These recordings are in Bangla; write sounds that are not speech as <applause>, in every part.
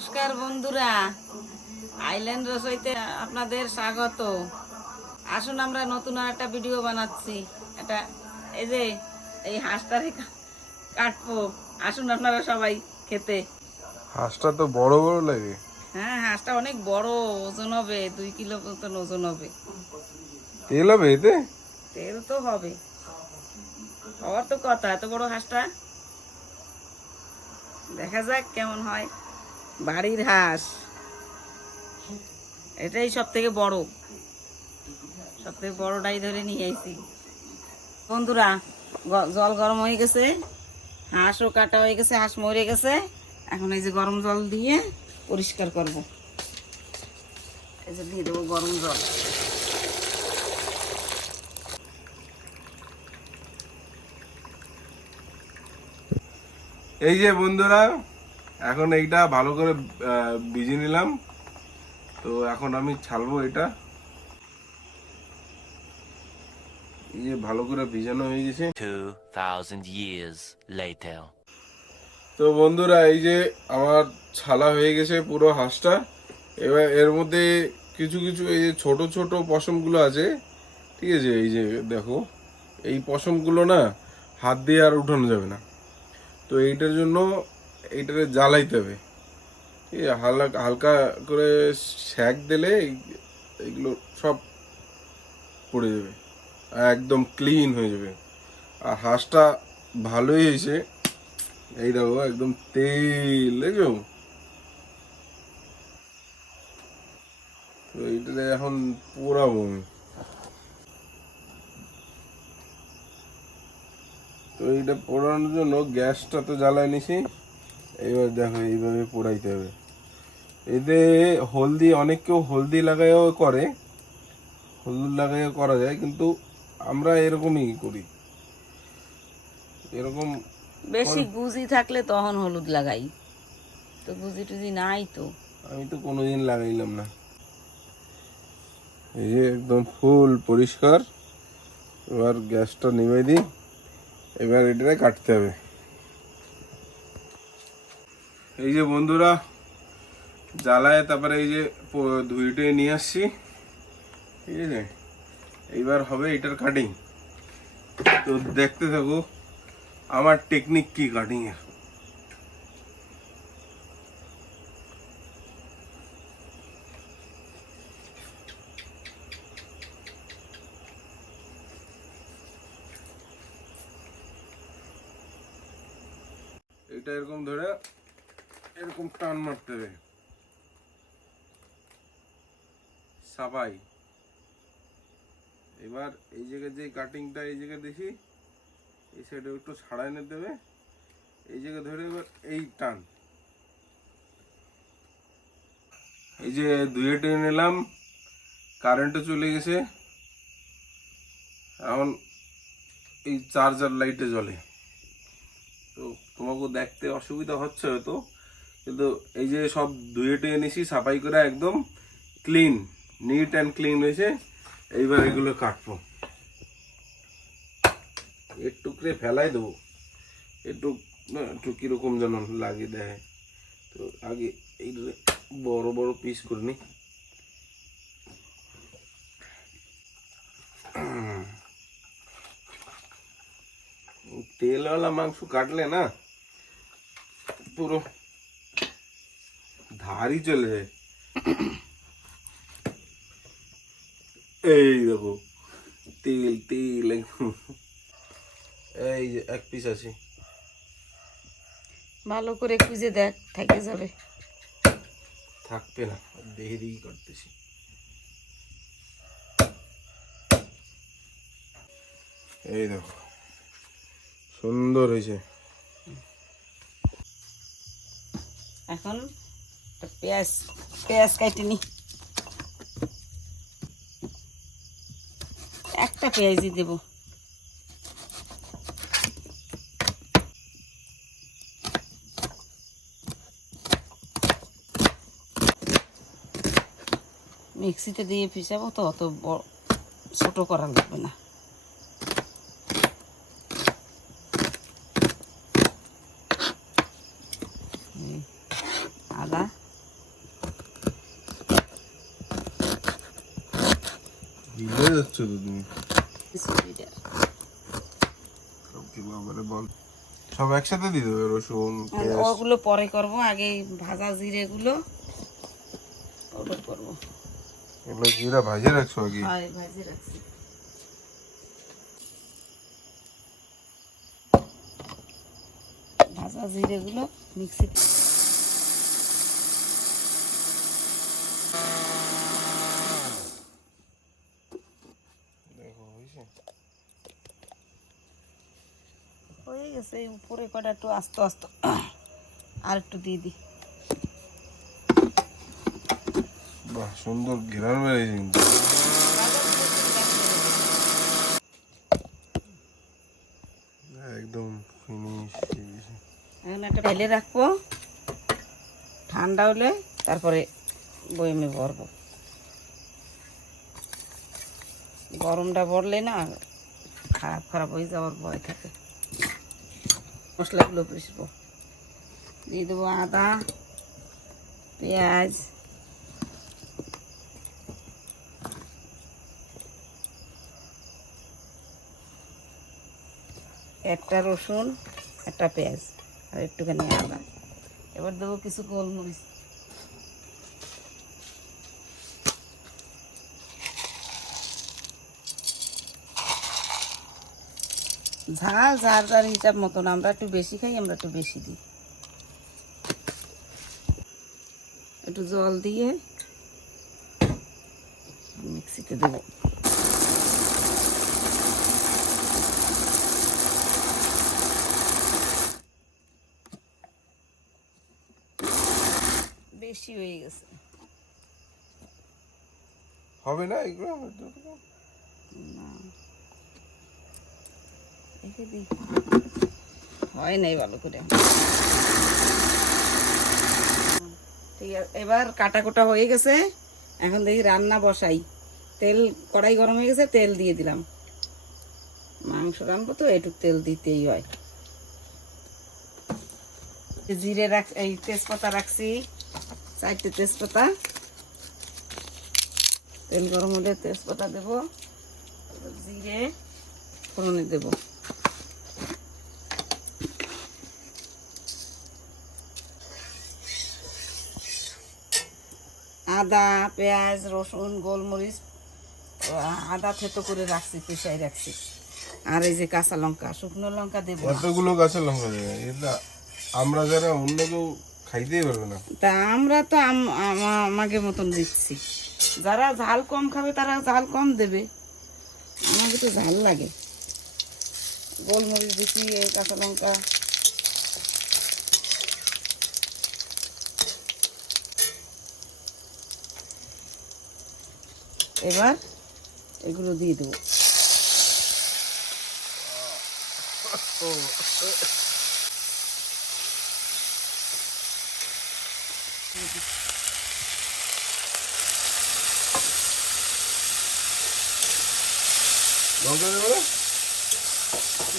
নমস্কার বন্ধুরা। আইল্যান্ড রসইতে আপনাদের স্বাগত। আসুন আমরা নতুন আর একটা ভিডিও বানাচ্ছি। এটা এই যে এই হাঁসটারে কাটবো। আসুন আপনারা সবাই খেতে। হাঁসটা তো বড় বড় লাগে। হ্যাঁ হাঁসটা অনেক বড় ওজন হবে দুই কিলো মতন ওজন হবে। তেল হবে এতে? তেল তো হবে। হওয়ার তো কথা এত বড় হাঁসটা। দেখা যাক কেমন হয়। বাড়ির হাঁস এটাই সব থেকে বড়। সব থেকে বড়টাই ধরে নিয়ে আইছি। বন্ধুরা জল গরম হয়ে গেছে, হাঁসও কাটা হয়ে গেছে, হাঁস মরে গেছে। এখন এই যে গরম জল দিয়ে পরিষ্কার করব। এই যে দিয়ে দেবো গরম জল। এই যে বন্ধুরা এখন এইটা ভালো করে ভিজে নিলাম। তো এখন আমি ছালবো এটা। এই যে ভালো করে ভিজানো হয়ে গেছে। 2,000 years later. তো বন্ধুরা এই যে আমার ছালা হয়ে গেছে পুরো হাঁসটা। এবার এর মধ্যে কিছু কিছু এই যে ছোট ছোট পশমগুলো আছে। ঠিক আছে এই যে দেখো এই পশমগুলো না হাত দিয়ে আর উঠানো যাবে না। তো এইটার জন্য এইটারে জ্বালাইতে হবে। ঠিক হালকা হালকা করে শ্যাক দিলে এইগুলো সব পড়ে যাবে। একদম ক্লিন হয়ে যাবে। আর হাঁসটা ভালোই হয়েছে। এই দেখো, একদম তেল দেখো তো এইটাতে এখন পোড়াবো আমি। তো এইটা পোড়ানোর জন্য গ্যাসটা তো জ্বালায় নিছি। এইবার দেখো এইভাবে পোড়াইতে হবে। এতে হলদি অনেক কেউ হলদি লাগাইও করে। হলদি লাগাইও করা যায় কিন্তু আমরা এরকমই করি। এরকম বেশি গুজি থাকলে তখন হলুদ লাগাই। তো গুজি টুজি নাই তো। আমি তো কোনোদিন লাগাইলাম না। এই যে একদম ফুল পরিষ্কার। এবার গ্যাসটা নিভে দিই। এবার এটাকে কাটতে হবে। এই যে বন্ধুরা, জ্বালায় তারপরে এই যে ধুইটে নিয়ে আসছি। ঠিক আছে? এইবার হবে এটার কাটিং তো দেখতে থাকো, আমার টেকনিক কি কাটিং এর? এটা এরকম ধরে এরকম টান মারতে হবে সাবাই। এবার এই জায়গায় যে কাটিংটা এই জায়গায় দেখি, এই সাইডে একটু ছাড়াই নিতে হবে এই জায়গায় ধরে এবার এই টান। এই যে ধুয়ে টেনে নিলাম কারেন্টও চলে গেছে। এখন এই চার্জার লাইটে জ্বলে। তো তোমাকে দেখতে অসুবিধা হচ্ছে হয়তো। কিন্তু এই যে সব ধুয়ে টুয়ে নিছি, সাফাই করে একদম ক্লিন নিট অ্যান্ড ক্লিন হয়েছে। এইবার এগুলো কাটবো। একটু করে ফেলাই দেবো। একটু একটু কীরকম যেন লাগিয়ে দেয়। তো আগে এই বড় বড় পিস করে নি। তেলওয়ালা মাংস কাটলে না পুরো ধারই চলে যায় এই দেখো তিল তেল। এই যে এক পিস আছে। ভালো করে খুঁজে দেখ থেকে যাবে। থাকবে না দেখে দেখি করতেছি। এই দেখো সুন্দর হয়েছে। এখন পেঁয়াজ পেঁয়াজ কাটে নি। একটা পেঁয়াজই দেব। মিক্সিতে দিয়ে পিসাবো তো, অত বড়, ছোট করা লাগবে না এই আদা যাচ্ছ তো তুমি বল। সব একসাথে দিয়ে দেবে রসুন ওগুলো পরে করব আগে ভাজা জিরেগুলো ওগুলো করব। এগুলো জিরা ভাজে রাখছো আগে? হয় ভাজি রাখছি। ভাজা জিরেগুলো মিক্সিতে দেখো হয়েছে এই উপরে কটা একটু আস্তে আস্তে। আর একটু দিয়ে দিই। বাহ সুন্দর ঘেরার বেড়েছে কিন্তু। একদম এখন একটা ঢেলে রাখব। ঠান্ডা হলে তারপরে বয়মে ভরবো। গরমটা ভরলে না খারাপ খারাপ হয়ে যাওয়ার ভয় থাকে। মশলাগুলো পিসবো দিয়ে দেবো আদা, পেঁয়াজ। একটা রসুন, একটা পেঁয়াজ, আর একটুখানি আদা। এবার দেবো কিছু গোলমরিচ। ঝাল যার যার হিসাব মতন। আমরা একটু বেশি খাই, আমরা একটু বেশি দিই। একটু জল দিয়ে মিক্সিতে দেবো। বেশি হয়ে গেছে। হবে না এগুলো? হয় নাই ভালো করে। এবার কাটা কোটা হয়ে গেছে। এখন দেখি রান্না বসাই। তেল, কড়াই গরম হয়ে গেছে, তেল দিয়ে দিলাম। মাংস রানবো তো এটুক তেল দিতেই হয়। জিরে রাখ, এই তেজপাতা রাখছি, চারটে তেজপাতা। তেল গরম হলে তেজপাতা দেবো জিরে, ফোড়নে দেবো। আদা পেঁয়াজ রসুন গোলমরিচ আদা থেতো করে রাখছি পেশাই রাখছি। আর এই যে কাঁচা লঙ্কা শুকনো লঙ্কা দেবো। এতগুলো গাছের লঙ্কা দেবে? এটা আমরা যারা অন্য কেউ খাইতেই পারবে না। তা আমরা তো আমা- আমাকে মতন দিচ্ছি। যারা ঝাল কম খাবে তারা ঝাল কম দেবে। আমাকে তো ঝাল লাগে। গোলমরিচ দিচ্ছি এই কাঁচা লঙ্কা। এবার এগুলো দিয়ে দেবো।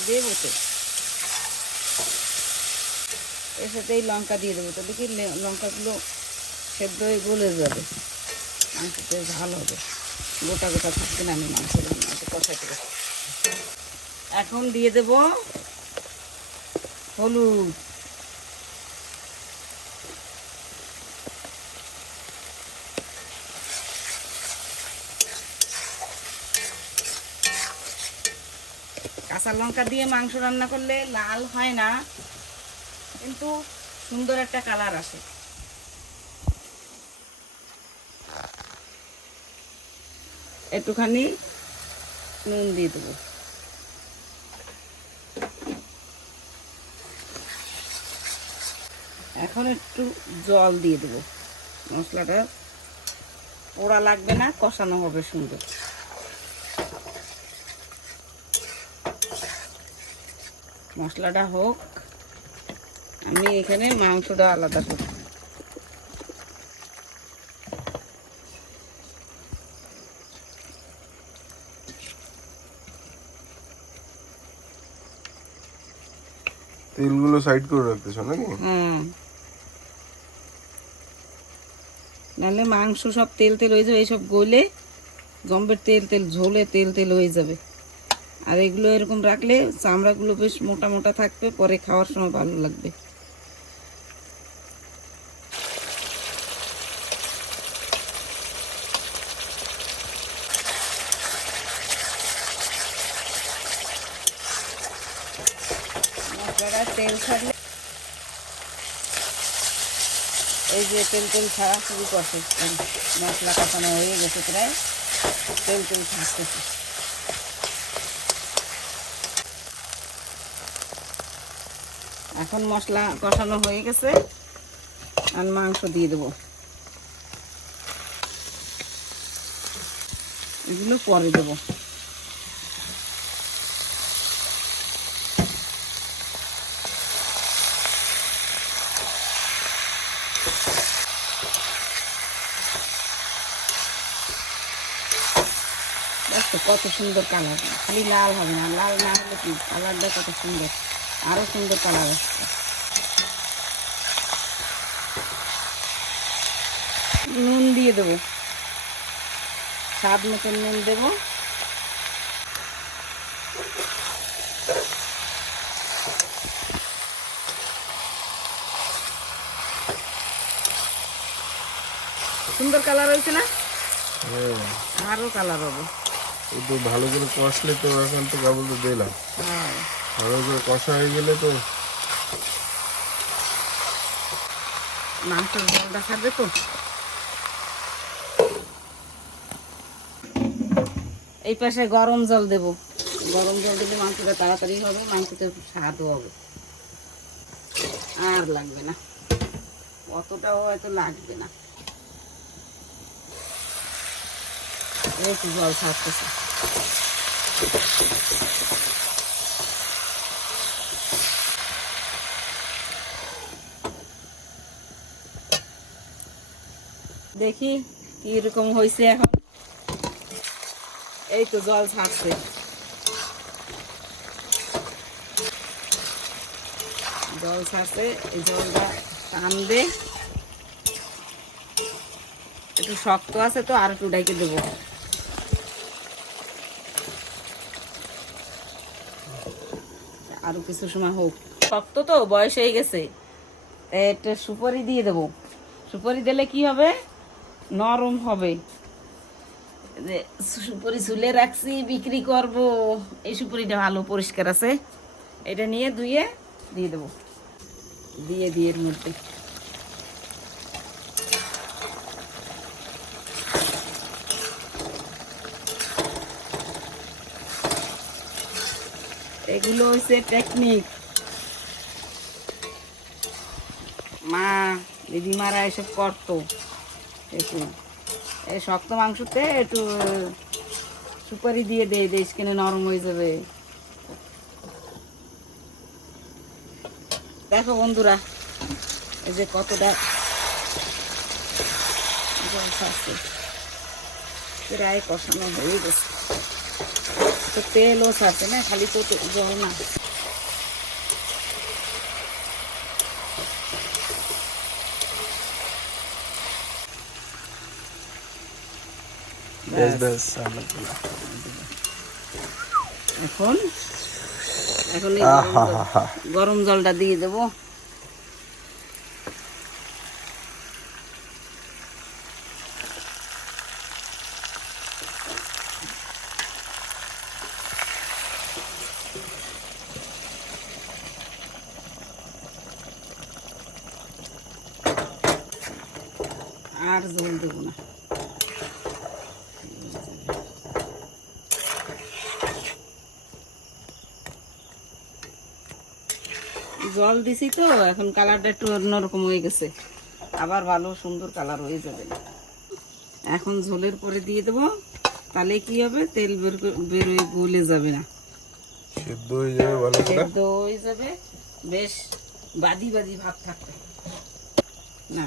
দেবে তো। এর সাথে এই লঙ্কা দিয়ে দেবো। তাহলে কি লঙ্কাগুলো সেদ্ধ হয়ে গলে যাবে। ভালো হবে। গোটা গোটা থাকবে না, আমি মাংস কষাই এখন দিয়ে দেব হলুদ। কাঁচা লঙ্কা দিয়ে মাংস রান্না করলে লাল হয় না, কিন্তু সুন্দর একটা কালার আসে। একটুখানি নুন দিয়ে দেবো। এখন একটু জল দিয়ে দেবো। মশলাটা পোড়া লাগবে না, কষানো হবে সুন্দর। মশলাটা হোক, আমি এখানে মাংসটা আলাদা করব তেলগুলো সাইড করে রাখতেছো নাকি? হুম। নাহলে মাংস সব তেল তেল হয়ে যাবে, এইসব গলে গম্বের তেল তেল, ঝোলে তেল তেল হয়ে যাবে। আর এগুলো এরকম রাখলে চামড়াগুলো বেশ মোটা মোটা থাকবে, পরে খাওয়ার সময় ভালো লাগবে। তেল ছাড়লে এই যে তেল তেল ছাড়া খুবই কষ্ট মশলা কষানো হয়ে গেছে প্রায়। তেল তেল ছাড়তেছে এখন মশলা কষানো হয়ে গেছে। আর মাংস দিয়ে দেবো। এগুলো পরে দেবো। দেখো কত সুন্দর কালার। খালি লাল হবে না লাল না হলে কি? কালারটা কত সুন্দর। আরও সুন্দর কালার আসছে। নুন দিয়ে দেবো। স্বাদ মতন নুন দেবো। সুন্দর কালার হয়েছে না? হ্যাঁ। আরও কালার হবে। একটু ভালো করে কষলে তো এখন তো কেবল তো দিলাম। ভালো করে কষা হয়ে গেলে তো এই পাশে গরম জল দেব। গরম জল দিলে মাংসটা তাড়াতাড়ি হবে একটু স্বাদও হবে। আর লাগবে না। অতটাও হয়তো লাগবে না। একটু জল ছাড়তেছে। দেখি কীরকম হয়েছে এখন। এই তো জল ছাড়ছে। জল ছাড়ছে, এই জলটা টানবে। একটু শক্ত আছে তো, আর একটু ডাইকে দেবো। আরও কিছু সময় হোক। শক্ত তো, বয়স হয়ে গেছে। একটা সুপারি দিয়ে দেবো। সুপারি দিলে কি হবে? নরম হবে। সুপুরি চুলে রাখছি, বিক্রি করব। এই সুপুরিটা ভালো পরিষ্কার আছে। এটা নিয়ে ধুয়ে দিয়ে দেবো। দিয়ে দিয়ে এর মধ্যে। এগুলো হচ্ছে টেকনিক মা, দিদিমারা এসব করতো। এই শক্ত মাংসতে একটু সুপারি দিয়ে দেয় দেশ কিনে নরম হয়ে যাবে। দেখো বন্ধুরা, এই যে কতটা ছাড়ছে, প্রায় কষানো হয়ে গেছে। তো তেলও ছাড়ছে না, খালি তে- জল না। এখন এখন গরম গরম জলটা দিয়ে দেবো। আর জল দেবো না। জল দিছি তো এখন কালারটা একটু অন্যরকম হয়ে গেছে। আবার ভালো সুন্দর কালার হয়ে যাবে। এখন ঝোলের পরে দিয়ে দেবো। তাহলে কি হবে? তেল বের বেরোয় গলে যাবে না। সেদ্ধ হয়ে যাবে ভালো করে। সেদ্ধ হয়ে যাবে। বেশ বাদি বাদি ভাব থাকবে। না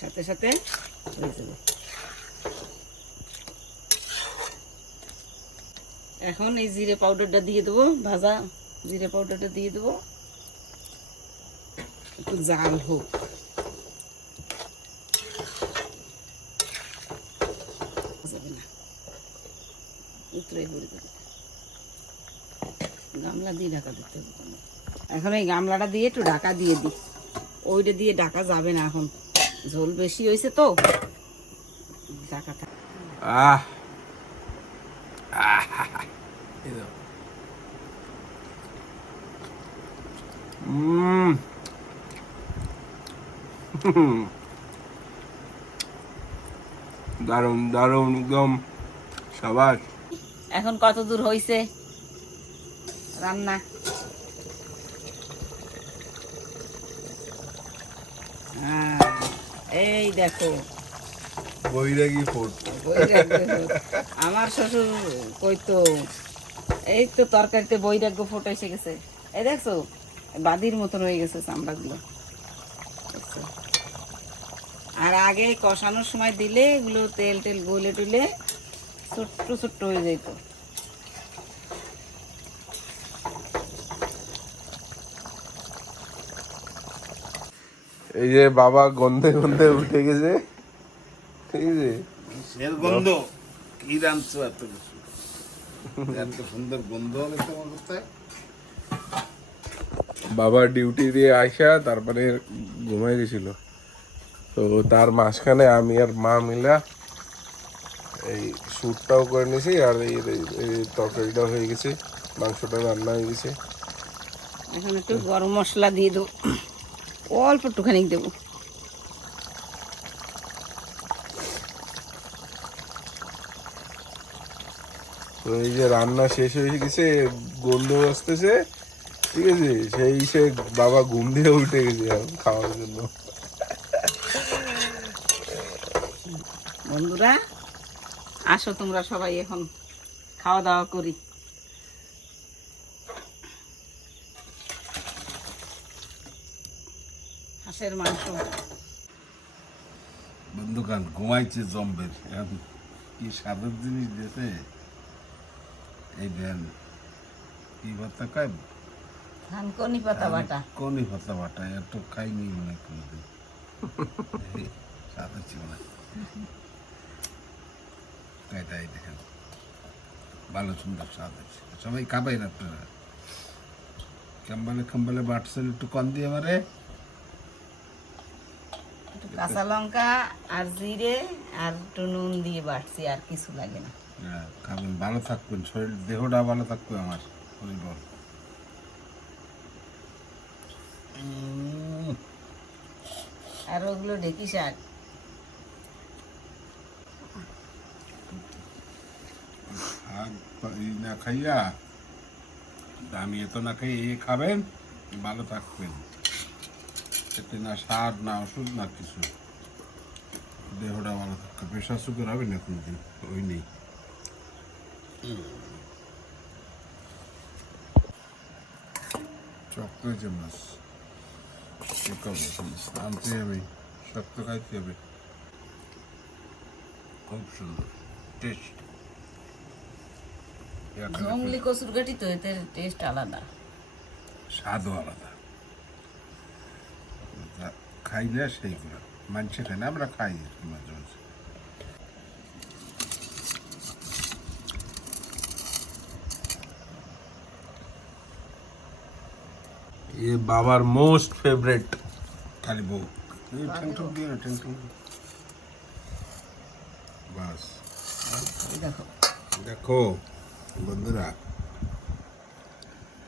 সাথে সাথে হয়ে যাবে। এখন এই জিরে পাউডারটা দিয়ে দেবো ভাজা। জিরে পাউডারটা দিয়ে দেবো। একটু জাল হোক। উতরে পড়ে যাবে। গামলা দিয়ে ঢাকা দিতে হবে এখন এই গামলাটা দিয়ে একটু ঢাকা দিয়ে দিই। ওইটা দিয়ে ঢাকা যাবে না এখন। ঝোল বেশি হয়েছে তো। ঢাকা থাক। আহ আহ! <laughs> দারুণ দারুণ একদম সাবাস। এখন কত দূর হয়েছে রান্না। এই দেখো। বৈরাগী ফুট। আমার শ্বশুর কইতো এই তো তরকারিতে বৈরাগ্য ফোট এসে গেছে। এই দেখছ বাদির মতন হয়ে গেছে চামড়াগুলো? আর আগে কষানোর সময় দিলে এগুলো তেল টেল গলে টুলে ছোট্ট ছোট্ট হয়ে যেত এই যে বাবা গন্ধে গন্ধে উঠে গেছে। ঠিক আছে গন্ধ। কি রাঁধছো এত কিছু? এত সুন্দর গন্ধ হবে তোমার কোথায়? বাবা ডিউটি দিয়ে আইসা তারপরে ঘুমাই গেছিল তো তার মাঝখানে আমি আর মা মিলা এই শ্যুটটাও করে নিয়েছি আর এই তরকারিটাও হয়ে গেছে মাংসটা রান্না হয়ে গেছে। এখন একটু গরম মশলা দিয়ে দেবো। অল্প একটুখানি দেবো। তো এই যে রান্না শেষ হয়ে গেছে গন্ধ আসতেছে ঠিক আছে? সেই সে বাবা ঘুম দিয়ে উঠে গেছে খাওয়ার জন্য। বন্ধুরা আসো তোমরা সবাই এখন খাওয়া দাওয়া করি। হাঁসের মাংস। বন্ধুকান ঘুমাইছে জম্বের। কি সাদের জিনিস দিয়েছে এই দেন কি ভাতা খাই ধানকনি পাতা বাটা। কোনি ভাতা বাটা এত খাইনি মনে এই সাদা ছিল না তাই দেখেন। ভালো সুন্দর স্বাদ আছে। সবাই খাবেন আপনারা কাম্বালে কাম্বালে বাটছেন একটু কম দিয়ে একটু কাঁচা লঙ্কা আর জিরে আর একটু নুন দিয়ে বাটছি আর কিছু লাগে না। খাবেন। ভালো থাকবেন। শরীর দেহটা ভালো থাকবে আমার। শরীর বল আর ওগুলো ঢেকি শাক। আর না খাইয়া দামি এত না খাই এ খাবেন, ভালো থাকবেন। এতে না সার, না ওষুধ, না কিছু। দেহটা ভালো থাকবে প্রেশার সুগার হবে না কোনোদিন, ওই নেই। হয়েছে মাছ আনতে হবে, শক্ত খাইতে হবে। খুব সুন্দর, টেস্ট। জঙ্গলি কসুর গাটি তো এতে টেস্ট আলাদা। স্বাদও আলাদা। খাই না সেইগুলো। মানুষে খায় না আমরা খাই মাঝে মাঝে। এ বাবার মোস্ট ফেভারিট খালি বউ। এই দিয়ে না ঠ্যাং বাস। দেখো। দেখো। বন্ধুরা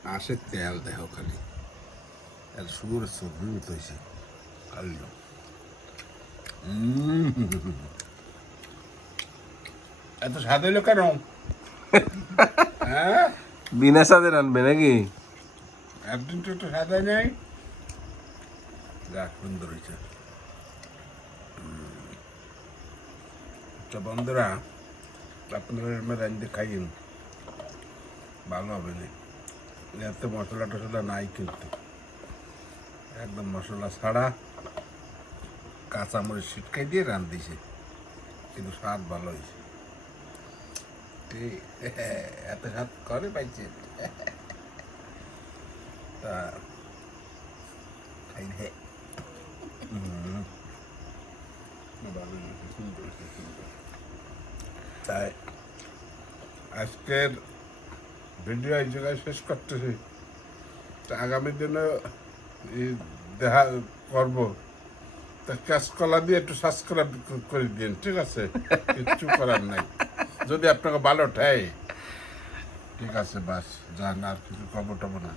আসে তেল দেখো খালি। আর সুর মতো হয়েছে। খালি এত স্বাদ হইল কেন? <laughs> হ্যাঁ? বিনা সাথে রানবে নাকি? একদিন তো একটু সাদা নেই। যাক সুন্দর হয়েছে। তো বন্ধুরা আপনারা এরমে রান্ধতে খাইয়েন ভালো হবে না এত মশলা টশলা নাই কিন্তু। একদম মশলা ছাড়া কাঁচামরিচ ছিটকাই দিয়ে রান্ধিছে। কিন্তু স্বাদ ভালো হয়েছে। এত স্বাদ করে পাইছে? তা, খাই। তাই, আজকের ভিডিও এই জায়গায় শেষ করতেছি। তা আগামী দিনে দেখা করব। তা কাঁচকলা দিয়ে একটু সাবস্ক্রাইব করে দিন, ঠিক আছে? কিচ্ছু করার নাই। যদি আপনাকে ভালো ঠাই ঠিক আছে, বাস, যান আর কিছু খবর টবর না।